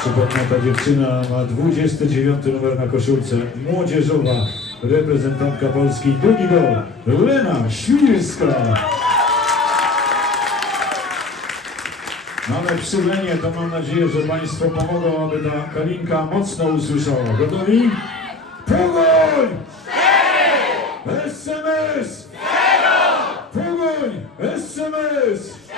Przypomnę, ta dziewczyna ma 29 numer na koszulce. Młodzieżowa reprezentantka Polski. Drugi gol, Lena Świrska. Mamy przylenie, to mam nadzieję, że Państwo pomogą, aby ta kalinka mocno usłyszała. Gotowi? Pogoń! SMS! Pogoń! SMS!